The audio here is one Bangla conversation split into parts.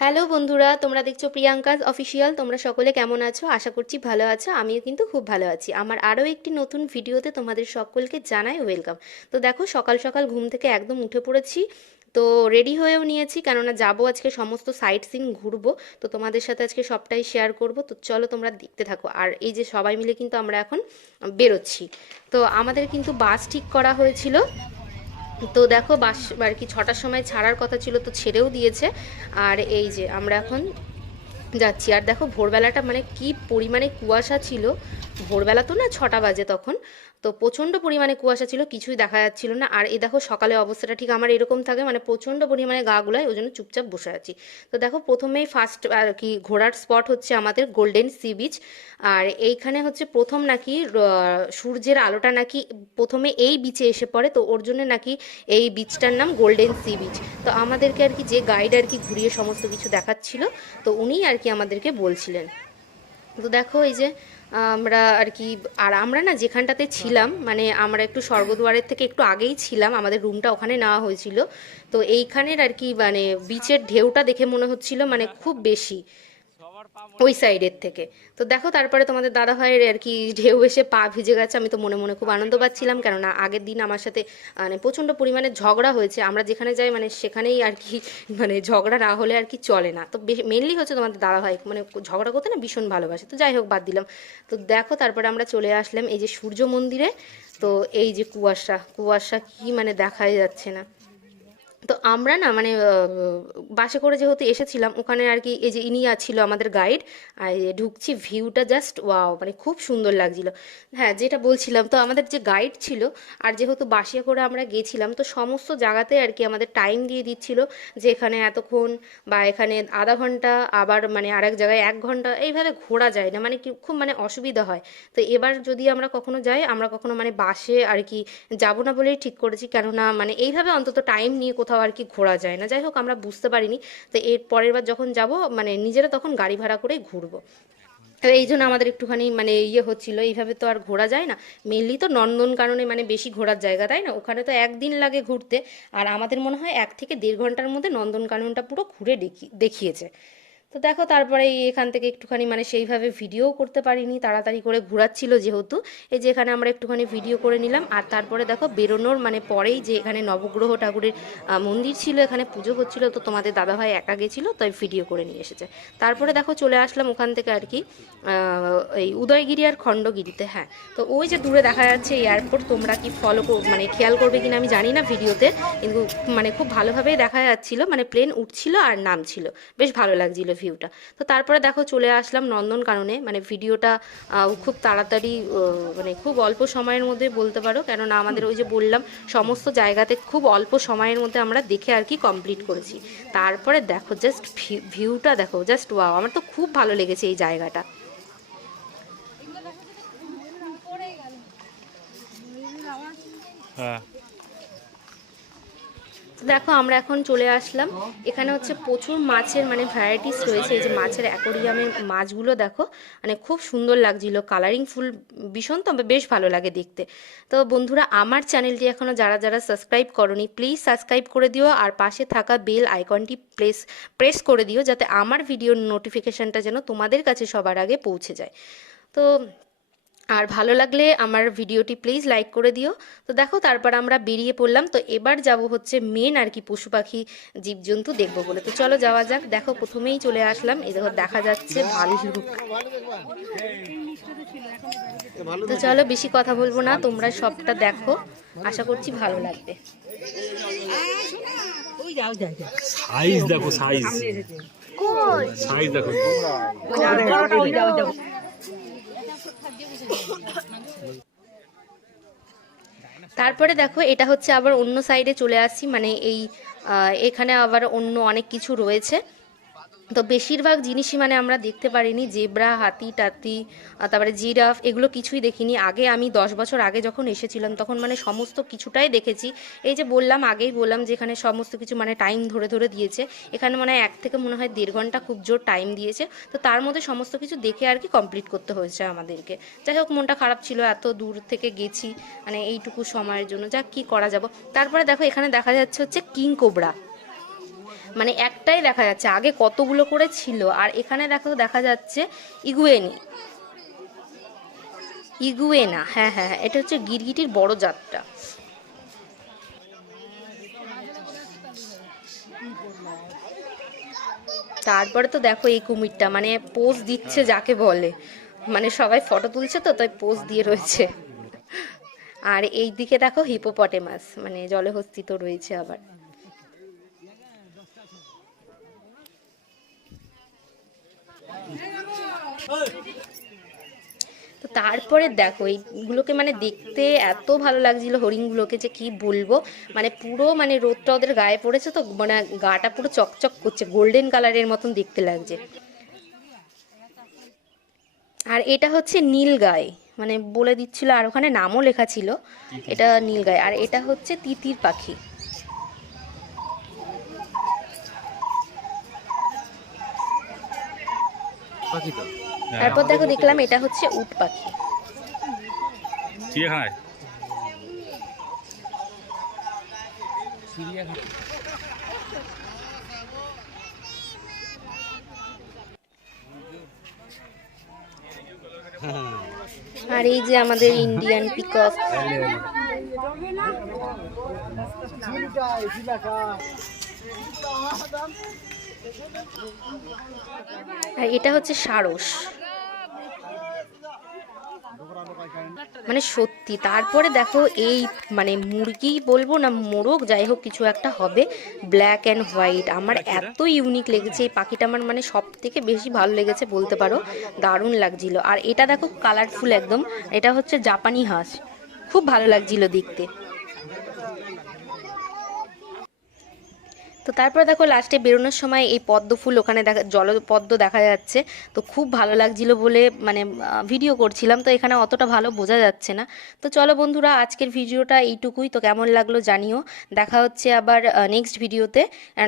হ্যালো বন্ধুরা, তোমরা দেখছ প্রিয়াঙ্কাজ অফিসিয়াল, তোমরা সকলে কেমন আছো? আশা করছি ভালো আছো, আমিও কিন্তু খুব ভালো আছি। আমার আরও একটি নতুন ভিডিওতে তোমাদের সকলকে জানাই ওয়েলকাম। তো দেখো, সকাল সকাল ঘুম থেকে একদম উঠে পড়েছি, তো রেডি হয়েও নিয়েছি, কেননা যাব আজকে সমস্ত সাইট সিন ঘুরবো, তো তোমাদের সাথে আজকে সবটাই শেয়ার করব। তো চলো তোমরা দেখতে থাকো। আর এই যে সবাই মিলে কিন্তু আমরা এখন বেরোচ্ছি। তো আমাদের কিন্তু বাস ঠিক করা হয়েছিল। তো দেখো, বাস আর কি ছটার সময় ছাড়ার কথা ছিল তো ছেড়েও দিয়েছে। আর এই যে আমরা এখন যাচ্ছি। আর দেখো, ভোরবেলাটা মানে কি পরিমাণে কুয়াশা ছিল। ভোরবেলা তো না ছটা বাজে তখন। তো প্রচণ্ড পরিমাণে কুয়াশা ছিল, কিছুই দেখা যাচ্ছিল না। আর এই দেখো সকালে অবস্থাটা ঠিক আমার এরকম থাকে মানে প্রচণ্ড পরিমাণে গা গুলায় ওই জন্য চুপচাপ বসে আছি। তো দেখো প্রথমেই ফার্স্ট আর কি ঘোরার স্পট হচ্ছে আমাদের গোল্ডেন সি বিচ আর এইখানে হচ্ছে প্রথম নাকি সূর্যের আলোটা নাকি প্রথমে এই বিচে এসে পড়ে, তো ওর জন্য নাকি এই বিচটার নাম গোল্ডেন সি বিচ তো আমাদেরকে আর কি যে গাইড আর কি ঘুরিয়ে সমস্ত কিছু দেখাচ্ছিল, তো উনিই আর কি আমাদেরকে বলছিলেন। তো দেখো এই যে আমরা আর কি, আর আমরা না যেখানটাতে ছিলাম মানে আমরা একটু স্বর্গদুয়ারের থেকে একটু আগেই ছিলাম, আমাদের রুমটা ওখানে নেওয়া হয়েছিল। তো এইখানের আর কি মানে বিচের ঢেউটা দেখে মনে হচ্ছিল মানে খুব বেশি। ওই সাইডের থেকে। তো দেখো তারপরে তোমাদের দাদা ভাইয়ের আর কি ঢেউ এসে পা ভিজে গেছে আমি তো মনে মনে খুব আনন্দ পাচ্ছিলাম কেননা আগের দিন আমার সাথে মানে প্রচণ্ড পরিমাণে ঝগড়া হয়েছে আমরা যেখানে যাই মানে সেখানেই আর কি মানে ঝগড়া না হলে আর কি চলে না। তো মেনলি হচ্ছে তোমাদের দাদা ভাই মানে ঝগড়া করতে না ভীষণ ভালোবাসে। তো যাই হোক বাদ দিলাম। তো দেখো তারপরে আমরা চলে আসলাম এই যে সূর্য মন্দিরে। তো এই যে কুয়াশা কুয়াশা কি মানে দেখাই যাচ্ছে না। তো আমরা না মানে বাসে করে যেহেতু এসেছিলাম, ওখানে আর কি এই যে ইনি ছিল আমাদের গাইড আর ঢুকছি ভিউটা জাস্ট ওয়াও মানে খুব সুন্দর লাগছিল। হ্যাঁ যেটা বলছিলাম, তো আমাদের যে গাইড ছিল, আর যেহেতু বাসে করে আমরা গেছিলাম, তো সমস্ত জায়গাতে আর কি আমাদের টাইম দিয়ে দিচ্ছিল যে এখানে এতক্ষণ বা এখানে আধা ঘণ্টা, আবার মানে আরেক জায়গায় এক ঘণ্টা, এইভাবে ঘোরা যায় না মানে কি খুব মানে অসুবিধা হয়। তো এবার যদি আমরা কখনো যাই, আমরা কখনো মানে বাসে আর কি যাব না বলেই ঠিক করেছি, কেননা মানে এইভাবে অন্তত টাইম নিয়ে কোথাও আর কি ঘোরা যায় না। যাই হোক আমরা বুঝতে পারিনি। তো এর পরের বার যখন যাব মানে নিজেরা তখন গাড়ি ভাড়া করেই ঘুরবো। এই জন্য আমাদের একটুখানি মানে ইয়ে হচ্ছিল, এইভাবে তো আর ঘোরা যায় না। মেনলি তো নন্দন কারণে মানে বেশি ঘোরার জায়গা, তাই না? ওখানে তো একদিন লাগে ঘুরতে। আর আমাদের মনে হয় এক থেকে দেড় ঘণ্টার মধ্যে নন্দনকাননটা পুরো ঘুরে দেখি, দেখিয়েছে। তো দেখো তারপরে এখান থেকে একটুখানি মানে সেইভাবে ভিডিও করতে পারিনি, তাড়াতাড়ি করে ঘোরাচ্ছিল যেহেতু। এই যে এখানে আমরা একটুখানি ভিডিও করে নিলাম, আর তারপরে দেখো, বেরোনোর মানে পরেই যে এখানে নবগ্রহ ঠাকুরের মন্দির ছিল, এখানে পুজো হচ্ছিল, তো তোমাদের দাদাভাই একা গেছিল, তাই ভিডিও করে নিয়ে এসেছে। তারপরে দেখো, চলে আসলাম ওখান থেকে আর কি এই উদয়গিরি আর খণ্ডগিরিতে হ্যাঁ। তো ওই যে দূরে দেখা যাচ্ছে এয়ারপোর্ট তোমরা কি ফলো মানে খেয়াল করবে কিনা আমি জানি না ভিডিওতে, কিন্তু মানে খুব ভালোভাবেই দেখা যাচ্ছিল মানে প্লেন উঠছিল আর নামছিল। বেশ ভালো লাগছিল ভিউটা তো তারপরে দেখো চলে আসলাম নন্দন কাননে মানে ভিডিওটা খুব তাড়াতাড়ি মানে খুব অল্প সময়ের মধ্যে বলতে পারো। কেননা আমাদের ওই যে বললাম, সমস্ত জায়গাতে খুব অল্প সময়ের মধ্যে আমরা দেখে আর কি কমপ্লিট করেছি। তারপরে দেখো জাস্ট ভিউটা দেখো জাস্ট ওয়াও আমার তো খুব ভালো লেগেছে এই জায়গাটা। হ্যাঁ। দেখো, আমরা এখন চলে আসলাম। এখানে হচ্ছে প্রচুর মাছের মানে ভ্যারাইটিস রয়েছে। এই যে মাছের অ্যাকোরিয়ামের মাছগুলো দেখো মানে খুব সুন্দর লাগছিল। কালারিং ফুল ভীষণ, তবে বেশ ভালো লাগে দেখতে। তো বন্ধুরা, আমার চ্যানেলটি এখনও যারা যারা সাবস্ক্রাইব করনি প্লিজ সাবস্ক্রাইব করে দিও। আর পাশে থাকা বেল আইকনটি প্রেস প্রেস করে দিও, যাতে আমার ভিডিওর নোটিফিকেশানটা যেন তোমাদের কাছে সবার আগে পৌঁছে যায়। তো আর ভালো লাগলে আমার ভিডিওটি প্লিজ লাইক করে দিও তো দেখো তারপর আমরা বেরিয়ে পড়লাম তো এবার যাব হচ্ছে মেন আর কি পশু পাখি জীবজন্তু দেখব বলে তো চলো যাওয়া যাক দেখো প্রথমেই চলে আসলাম এই দেখো দেখা যাচ্ছে ভাল্লুক তো চলো বেশি কথা বলব না তোমরা সবটা দেখো আশা করছি ভালো লাগবে সাইজ দেখো সাইজ সাইজ দেখো তারপরে দেখো, এটা হচ্ছে আবার অন্য সাইডে চলে আসছি মানে এই এখানে আবার অন্য অনেক কিছু রয়েছে। তো বেশিরভাগ জিনিসই মানে আমরা দেখতে পারিনি, জেব্রা, হাতি, টাতি তারপরে জিরাফ, এগুলো কিছুই দেখিনি। আগে আমি দশ বছর আগে যখন এসেছিলাম, তখন মানে সমস্ত কিছুটাই দেখেছি। এই যে বললাম, আগেই বললাম যে এখানে সমস্ত কিছু মানে টাইম ধরে ধরে দিয়েছে। এখানে মানে এক থেকে মনে হয় দেড় ঘণ্টা খুব জোর টাইম দিয়েছে। তো তার মধ্যে সমস্ত কিছু দেখে আর কি কমপ্লিট করতে হয়েছে আমাদেরকে। যাই হোক, মনটা খারাপ ছিল, এত দূর থেকে গেছি মানে এইটুকু সময়ের জন্য। যা কি করা যাব? তারপরে দেখো, এখানে দেখা যাচ্ছে হচ্ছে কিং কোবরা। মানে একটাই দেখা যাচ্ছে আগে কতগুলো করে ছিল আর এখানে দেখো দেখা যাচ্ছে ইগুয়েনি। ইগুয়েনা হ্যাঁ হ্যাঁ হ্যাঁ এটা হচ্ছে গিরগিটির বড় জাতটা। তারপরে তো দেখো এই কুমিরটা মানে পোজ দিচ্ছে যাকে বলে। মানে সবাই ফটো তুলছে তো তাই পোজ দিয়ে রয়েছে। আর এই দিকে দেখো হিপোপটেমাস মানে জলহস্তি তো রয়েছে আবার। তো তারপরে দেখো এইগুলোকে মানে দেখতে এত ভালো লাগছিল হরিণগুলোকে যে কি বলব। মানে পুরো মানে রোদটা ওদের গায়ে পড়েছে তো মানে গাটা পুরো চকচক করছে গোল্ডেন কালারের মতন দেখতে লাগছে। আর এটা হচ্ছে নীলগাই মানে বলে দিচ্ছিল আর ওখানে নামও লেখা ছিল এটা নীলগাই আর এটা হচ্ছে তিতির পাখি। পাখি তো তারপর দেখো দেখলাম এটা হচ্ছে উট পাখি। চিড়িয়াখানায়? আর এই যে আমাদের ইন্ডিয়ান পিকক। আর এটা হচ্ছে সারস। মানে সত্যি তারপরে দেখো এই মানে মুরগি বলব না মোরগ যাই হোক কিছু একটা হবে ব্ল্যাক অ্যান্ড হোয়াইট আমার এত ইউনিক লেগেছে এই পাখিটা আমার মানে সব থেকে বেশি ভালো লেগেছে বলতে পারো। দারুণ লাগছিল। আর এটা দেখো কালারফুল একদম এটা হচ্ছে জাপানি হাঁস। খুব ভালো লাগছিল দেখতে। তো তারপরে দেখো লাস্টে বেরোনোর সময় এই পদ্ম ফুল ওখানে দেখা, জলপদ্ম দেখা যাচ্ছে। তো খুব ভালো লাগছিল বলে মানে ভিডিও করছিলাম। তো এখানে অতটা ভালো বোঝা যাচ্ছে না। তো চলো বন্ধুরা, আজকের ভিডিওটা এইটুকুই। তো কেমন লাগল জানিও। দেখা হচ্ছে আবার নেক্সট ভিডিওতে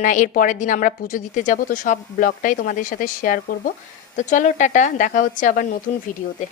না, এর পরের দিন আমরা পুজো দিতে যাব। তো সব ব্লগটাই তোমাদের সাথে শেয়ার করব। তো চলো, টাটা। দেখা হচ্ছে আবার নতুন ভিডিওতে